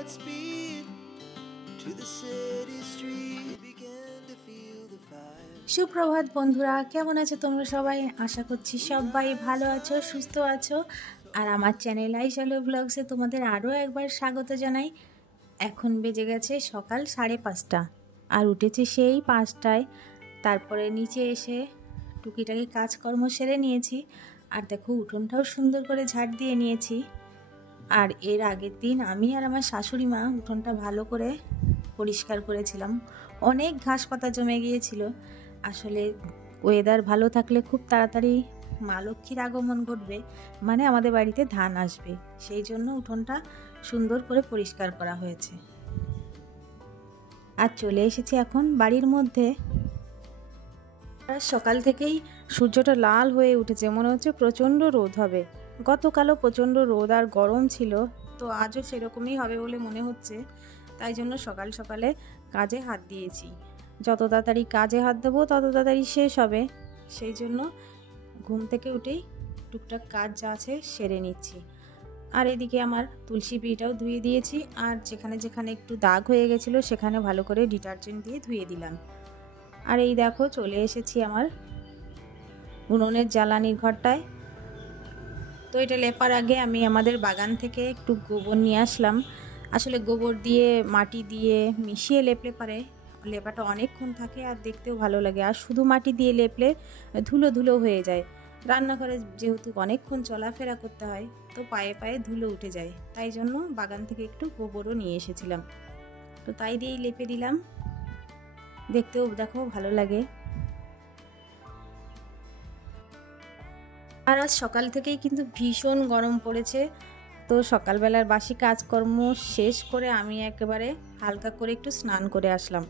Godspeed to the city street. Began to feel the fire. সুপ্রভাত বন্ধুরা, কেমন আছো তোমরা সবাই? আশা করছি সবাই ভালো আছো, সুস্থ আছো। আর আমার চ্যানেল আইশালো ব্লগসে তোমাদের আরও একবার স্বাগত জানাই। এখন বেজে গেছে সকাল 5:30 আর উঠেছে সেই 5টায়। তারপরে নিচে এসে টুকিটাকি কাজকর্ম সেরে নিয়েছি। আর দেখো উঠোনটাও সুন্দর করে ঝাড় দিয়ে নিয়েছি। আর এর আগের দিন আমি আর আমার শাশুড়ি মা উঠোনটা ভালো করে পরিষ্কার করেছিলাম। অনেক ঘাস পাতা জমে গিয়েছিল। আসলে ওয়েদার ভালো থাকলে খুব তাড়াতাড়ি মা লক্ষ্মীর আগমন ঘটবে, মানে আমাদের বাড়িতে ধান আসবে, সেই জন্য উঠোনটা সুন্দর করে পরিষ্কার করা হয়েছে। আর চলে এসেছি এখন বাড়ির মধ্যে। সকাল থেকেই সূর্যটা লাল হয়ে উঠেছে, মনে হচ্ছে প্রচণ্ড রোদ হবে। গতকালও প্রচণ্ড রোদ আর গরম ছিল, তো আজও সেরকমই হবে বলে মনে হচ্ছে। তাই জন্য সকাল সকালে কাজে হাত দিয়েছি। যত তাড়াতাড়ি কাজে হাত দেবো তত তাড়াতাড়ি শেষ হবে, সেই জন্য ঘুম থেকে উঠেই টুকটাক কাজ যা আছে সেরে নিচ্ছি। আর এদিকে আমার তুলসী পিঠাও ধুয়ে দিয়েছি, আর যেখানে যেখানে একটু দাগ হয়ে গেছিলো সেখানে ভালো করে ডিটারজেন্ট দিয়ে ধুয়ে দিলাম। আর এই দেখো চলে এসেছি আমার উনুনের জ্বালানির ঘরটায়। তো এটা লেপার আগে আমি আমাদের বাগান থেকে একটু গোবর নিয়ে আসলাম। আসলে গোবর দিয়ে মাটি দিয়ে মিশিয়ে লেপলে পারে লেপাটা অনেকক্ষণ থাকে আর দেখতেও ভালো লাগে। আর শুধু মাটি দিয়ে লেপলে ধুলো ধুলো হয়ে যায়। রান্নাঘরে যেহেতু অনেকক্ষণ চলাফেরা করতে হয়, তো পায়ে পায়ে ধুলো উঠে যায়, তাই জন্য বাগান থেকে একটু গোবরও নিয়ে এসেছিলাম। তো তাই দিয়েই লেপে দিলাম, দেখতেও দেখো ভালো লাগে। আর আজ সকাল থেকেই কিন্তু ভীষণ গরম পড়েছে। তো সকালবেলার বাসি কাজকর্ম শেষ করে আমি একেবারে হালকা করে একটু স্নান করে আসলাম।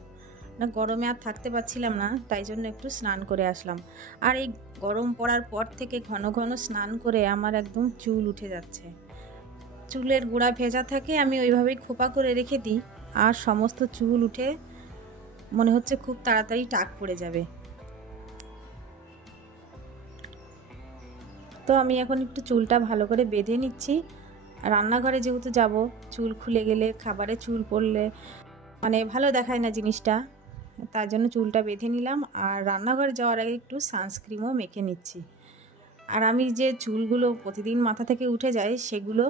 না গরমে আর থাকতে পারছিলাম না, তাই জন্য একটু স্নান করে আসলাম। আর এই গরম পড়ার পর থেকে ঘন ঘন স্নান করে আমার একদম চুল উঠে যাচ্ছে। চুলের গোড়া ভেজা থাকে, আমি ওইভাবেই খোপা করে রেখে দিই, আর সমস্ত চুল উঠে মনে হচ্ছে খুব তাড়াতাড়ি টাক পড়ে যাবে। তো আমি এখন একটু চুলটা ভালো করে বেঁধে নিচ্ছি। রান্নাঘরে যেহেতু যাব, চুল খুলে গেলে খাবারে চুল পড়লে মানে ভালো দেখায় না জিনিসটা, তার জন্য চুলটা বেঁধে নিলাম। আর রান্নাঘরে যাওয়ার আগে একটু সানস্ক্রিনও মেখে নিচ্ছি। আর আমি যে চুলগুলো প্রতিদিন মাথা থেকে উঠে যায় সেগুলো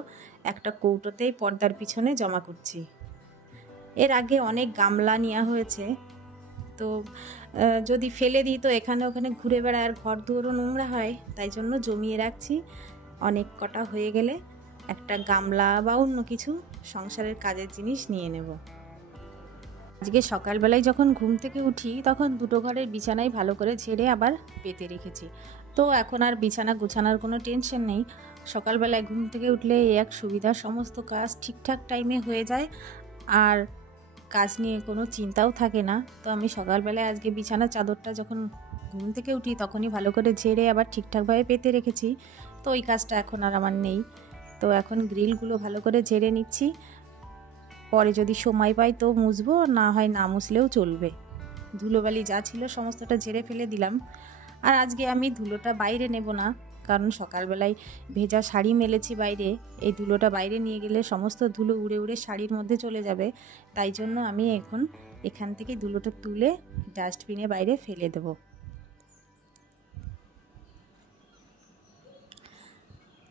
একটা কৌটোতেই পর্দার পিছনে জমা করছি। এর আগে অনেক গামলা নেওয়া হয়েছে, তো যদি ফেলে দিই তো এখানে ওখানে ঘুরে বেড়ায় আর ঘর দুয়ারও নোংরা হয়, তাই জন্য জমিয়ে রাখছি। অনেক কটা হয়ে গেলে একটা গামলা বা অন্য কিছু সংসারের কাজের জিনিস নিয়ে নেব। আজকে সকালবেলায় যখন ঘুম থেকে উঠি তখন দুটো ঘরের বিছানাই ভালো করে ঝেড়ে আবার পেতে রেখেছি। তো এখন আর বিছানা গুছানোর কোনো টেনশন নেই। সকালবেলায় ঘুম থেকে উঠলে এক সুবিধা, সমস্ত কাজ ঠিকঠাক টাইমে হয়ে যায় আর কাজ নিয়ে কোনো চিন্তাও থাকে না। তো আমি সকালবেলায় আজকে বিছানার চাদরটা যখন ঘুম থেকে উঠি তখনই ভালো করে ঝেড়ে আবার ঠিকঠাকভাবে পেতে রেখেছি। তো ওই কাজটা এখন আর আমার নেই। তো এখন গ্রিলগুলো ভালো করে ঝেড়ে নিচ্ছি, পরে যদি সময় পাই তো মুছবো, না হয় না মুছলেও চলবে। ধুলোবালি যা ছিল সমস্তটা ঝেড়ে ফেলে দিলাম। আর আজকে আমি ধুলোটা বাইরে নেব না, কারণ সকালবেলায় ভেজা শাড়ি মেলেছি বাইরে, এই ধুলোটা বাইরে নিয়ে গেলে সমস্ত ধুলো উড়ে উড়ে শাড়ির মধ্যে চলে যাবে। তাই জন্য আমি এখন এখান থেকে ধুলোটা তুলে ডাস্টবিনে বাইরে ফেলে দেব।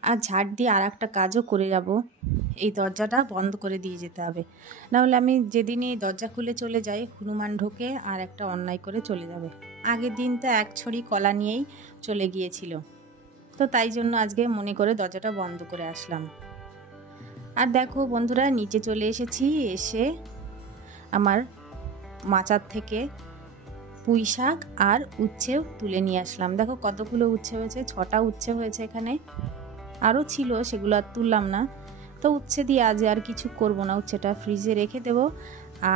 আর ঝাড় দিয়ে আর একটা কাজও করে যাব, এই দরজাটা বন্ধ করে দিয়ে যেতে হবে, নাহলে আমি যেদিনই এই দরজা খুলে চলে যাই হনুমান ঢোকে আর একটা অন্যায় করে চলে যাবে। আগের দিন তো এক ছড়ি কলা নিয়েই চলে গিয়েছিল, তো তাই জন্য আজকে মনে করে দরজাটা বন্ধ করে আসলাম। আর দেখো বন্ধুরা, নিচে চলে এসেছি। এসে আমার মাচার থেকে পুঁই শাক আর উচ্ছেও তুলে নিয়ে আসলাম। দেখো কতগুলো উচ্ছে হয়েছে, 6টা উচ্ছে হয়েছে এখানে, আরও ছিল সেগুলো আর তুললাম না। তো উচ্ছে দিয়ে আজ আর কিছু করব না, উচ্ছেটা ফ্রিজে রেখে দেব।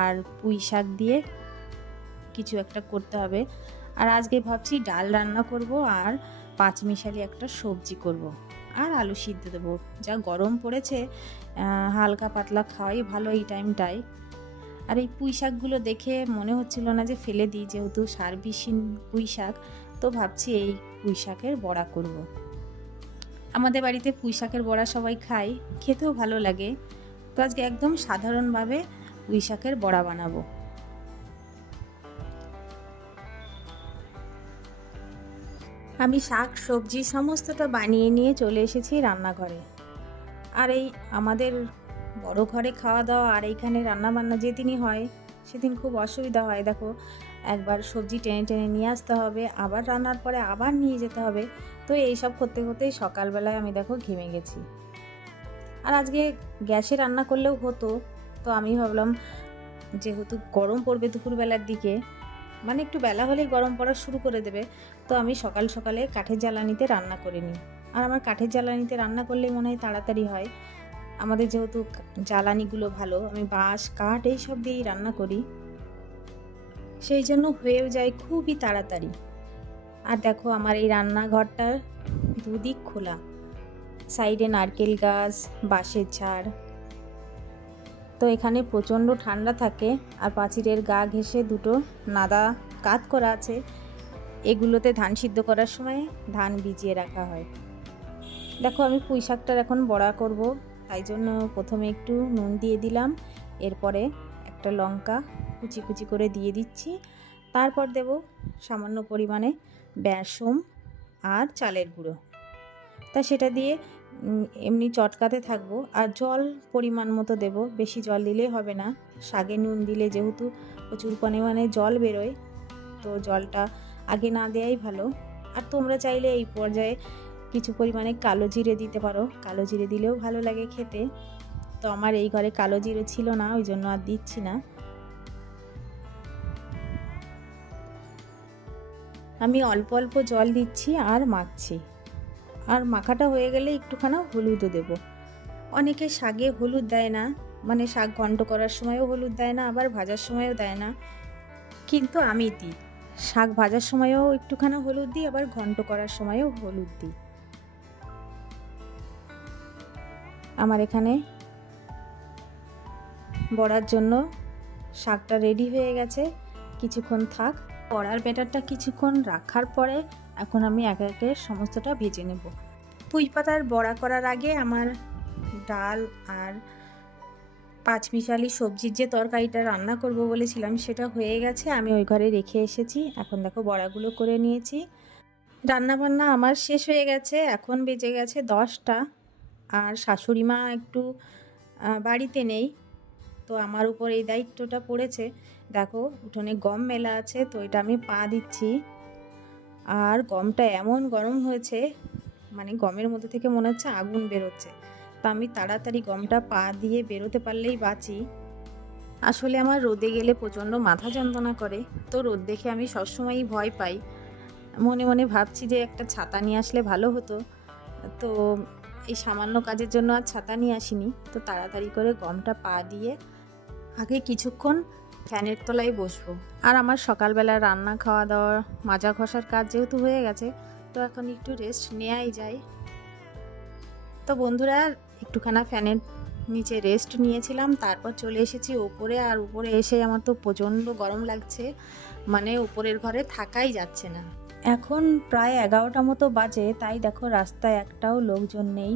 আর পুঁই শাক দিয়ে কিছু একটা করতে হবে। আর আজকে ভাবছি ডাল রান্না করব আর পাঁচমিশালি একটা সবজি করব, আর আলু সিদ্ধ দেবো। যা গরম পড়েছে, হালকা পাতলা খাওয়াই ভালো এই টাইমটায়। আর এই পুঁই শাকগুলো দেখে মনে হচ্ছিল না যে ফেলে দিই, যেহেতু সারবিহীন পুঁই শাক, তো ভাবছি এই পুঁই শাকের বড়া করব। আমাদের বাড়িতে পুঁই শাকের বড়া সবাই খায়, খেতেও ভালো লাগে। তো আজকে একদম সাধারণভাবে পুঁই শাকের বড়া বানাবো। আমি শাক সবজি সমস্তটা বানিয়ে নিয়ে চলে এসেছি রান্নাঘরে। আর এই আমাদের বড় ঘরে খাওয়া দাওয়া আর এইখানে রান্নাবান্না যেদিনই হয় সেদিন খুব অসুবিধা হয়। দেখো, একবার সবজি টেনে টেনে নিয়ে আসতে হবে, আবার রান্নার পরে আবার নিয়ে যেতে হবে। তো এইসব করতে করতেই সকালবেলায় আমি দেখো ঘেমে গেছি। আর আজকে গ্যাসে রান্না করলেও হতো, তো আমি ভাবলাম যেহেতু গরম পড়বে দুপুরবেলার দিকে, মানে একটু বেলা হলেই গরম পড়া শুরু করে দেবে, তো আমি সকাল সকালে কাঠের জ্বালানিতে রান্না করে নিই। আর আমার কাঠের জ্বালানিতে রান্না করলেই মনে হয় তাড়াতাড়ি হয়। আমাদের যেহেতু জ্বালানিগুলো ভালো, আমি বাঁশ কাঠ এইসব দিয়েই রান্না করি, সেই জন্য হয়েও যায় খুবই তাড়াতাড়ি। আর দেখো, আমার এই রান্নাঘরটা দুদিক খোলা, সাইডে নারকেল গাছ, বাঁশের ঝাড়। তো এখানে প্রচণ্ড ঠান্ডা থাকে। আর পাঁচিলের গা ঘেঁষে দুটো নাদা কাত করা আছে, এগুলোতে ধান সিদ্ধ করার সময় ধান ভিজিয়ে রাখা হয়। দেখো, আমি পুঁই শাকটার এখন বড়া করব, তাই জন্য প্রথমে একটু নুন দিয়ে দিলাম, এরপরে একটা লঙ্কা কুচি কুচি করে দিয়ে দিচ্ছি, তারপর দেব সামান্য পরিমাণে বেসন আর চালের গুঁড়ো। তা সেটা দিয়ে এমনি চটকাতে থাকবো। আর জল পরিমাণ মতো দেব, বেশি জল দিলেই হবে না। শাকে নুন দিলে যেহেতু প্রচুর পরিমাণে জল বেরোয়, তো জলটা আগে না দেওয়াই ভালো। আর তোমরা চাইলে এই পর্যায়ে কিছু পরিমাণে কালো জিরে দিতে পারো, কালো জিরে দিলেও ভালো লাগে খেতে। তো আমার এই ঘরে কালো জিরে ছিল না, ওই জন্য আর দিচ্ছি না। আমি অল্প অল্প জল দিচ্ছি আর মাখছি। আর মাখাটা হয়ে গেলে একটুখানি হলুদও দেব। অনেকে শাকে হলুদ দেয় না, মানে শাক ঘন্ট করার সময়ও হলুদ দেয় না, আবার ভাজার সময়ও দেয় না, কিন্তু আমি দিই। শাক ভাজার সময়ও একটুখানি হলুদ দিই, আবার ঘন্ট করার সময়ও হলুদ দিই। আমার এখানে বড়ার জন্য শাকটা রেডি হয়ে গেছে, কিছুক্ষণ থাক। বড়ার ব্যাটারটা কিছুক্ষণ রাখার পরে এখন আমি একে একে সমস্তটা ভেজে নেব। পুঁই পাতার বড়া করার আগে আমার ডাল আর পাঁচমিশালি সবজির যে তরকারিটা রান্না করব বলেছিলাম সেটা হয়ে গেছে, আমি ওই ঘরে রেখে এসেছি। এখন দেখো বড়াগুলো করে নিয়েছি। রান্নাবান্না আমার শেষ হয়ে গেছে, এখন বেজে গেছে 10টা। আর শাশুড়ি মা একটু বাড়িতে নেই, তো আমার উপর এই দায়িত্বটা পড়েছে। দেখো, উঠোনে গম মেলা আছে, তো এটা আমি পা দিচ্ছি। আর গমটা এমন গরম হয়েছে, মানে গমের মধ্যে থেকে মনে হচ্ছে আগুন বেরোচ্ছে। তা আমি তাড়াতাড়ি গমটা পা দিয়ে বেরোতে পারলেই বাঁচি। আসলে আমার রোদে গেলে প্রচণ্ড মাথা যন্ত্রণা করে, তো রোদ দেখে আমি সবসময়ই ভয় পাই। মনে মনে ভাবছি যে একটা ছাতা নিয়ে আসলে ভালো হতো, তো এই সামান্য কাজের জন্য আর ছাতা নিয়ে আসিনি। তো তাড়াতাড়ি করে গমটা পা দিয়ে আগে কিছুক্ষণ ফ্যানের তলায় বসবো। আর আমার সকালবেলা রান্না খাওয়া দাওয়া মাজা ঘষার কাজ যেহেতু হয়ে গেছে, তো এখন একটু রেস্ট নেওয়াই যায়। তো বন্ধুরা, একটুখানা ফ্যানের নিচে রেস্ট নিয়েছিলাম, তারপর চলে এসেছি ওপরে। আর উপরে এসে আমার তো প্রচণ্ড গরম লাগছে, মানে উপরের ঘরে থাকাই যাচ্ছে না। এখন প্রায় 11টা মতো বাজে, তাই দেখো রাস্তায় একটাও লোকজন নেই।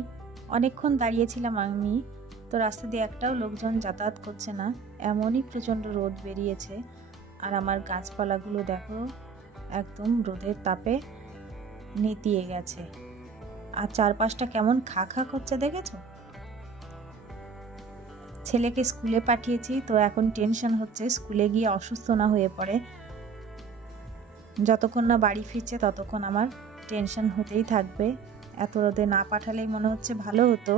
অনেকক্ষণ দাঁড়িয়েছিলাম আমি, তো রাস্তা দিয়ে একটাও লোকজন যাতায়াত করছে না, এমনই প্রচণ্ড রোদ বেরিয়েছে। আর আমার গাছপালাগুলো দেখো একদম রোদের তাপে নেতিয়ে গেছে। আর চারপাশটা কেমন খা খা করছে দেখেছো। ছেলেকে স্কুলে পাঠিয়েছি, তো এখন টেনশন হচ্ছে স্কুলে গিয়ে অসুস্থ না হয়ে পড়ে। যতক্ষণ না বাড়ি ফিরছে ততক্ষণ আমার টেনশন হতেই থাকবে। এত রোদে না পাঠালেই মনে হচ্ছে ভালো হতো।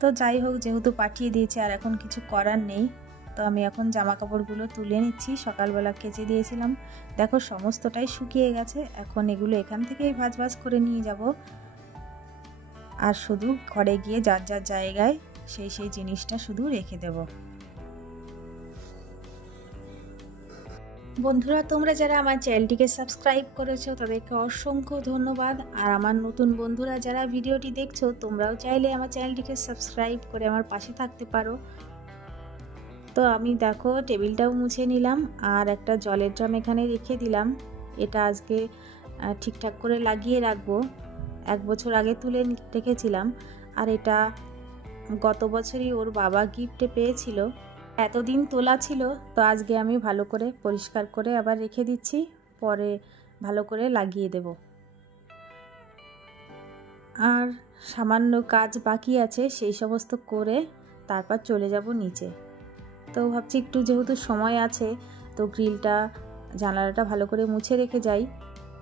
তো যাই হোক, যেহেতু পাঠিয়ে দিয়েছে আর এখন কিছু করার নেই। তো আমি এখন জামা কাপড়গুলো তুলে নিচ্ছি, সকালবেলা কেচে দিয়েছিলাম। দেখো সমস্তটাই শুকিয়ে গেছে, এখন এগুলো এখান থেকেই ভাঁজ ভাঁজ করে নিয়ে যাব। আর শুধু ঘরে গিয়ে যার যার জায়গায় সেই জিনিসটা শুধু রেখে দেব। বন্ধুরা, তোমরা যারা আমার চ্যানেলটিকে সাবস্ক্রাইব করেছো তাদেরকে অসংখ্য ধন্যবাদ। আর আমার নতুন বন্ধুরা যারা ভিডিওটি দেখছো, তোমরাও চাইলে আমার চ্যানেলটিকে সাবস্ক্রাইব করে আমার পাশে থাকতে পারো। তো আমি দেখো টেবিলটাও মুছে নিলাম, আর একটা জলের ড্রাম এখানে রেখে দিলাম। এটা আজকে ঠিকঠাক করে লাগিয়ে রাখবো, 1 বছর আগে তুলে রেখেছিলাম। আর এটা গত বছরই ওর বাবা গিফটে পেয়েছিল, এতদিন তোলা ছিল। তো আজকে আমি ভালো করে পরিষ্কার করে আবার রেখে দিচ্ছি, পরে ভালো করে লাগিয়ে দেব। আর সামান্য কাজ বাকি আছে, সেই সমস্ত করে তারপর চলে যাব নিচে। তো ভাবছি একটু যেহেতু সময় আছে, তো গ্রিলটা জানালাটা ভালো করে মুছে রেখে যাই।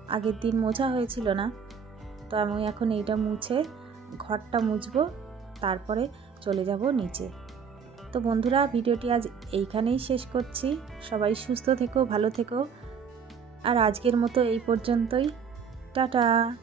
আগের দিন মোছা হয়েছিল না, তো আমি এখন এইটা মুছে ঘরটা মুছবো, তারপরে চলে যাব নিচে। তো বন্ধুরা, ভিডিওটি আজ এইখানেই শেষ করছি। সবাই সুস্থ থেকো, ভালো থেকো। আর আজকের মতো এই পর্যন্তই। টাটা।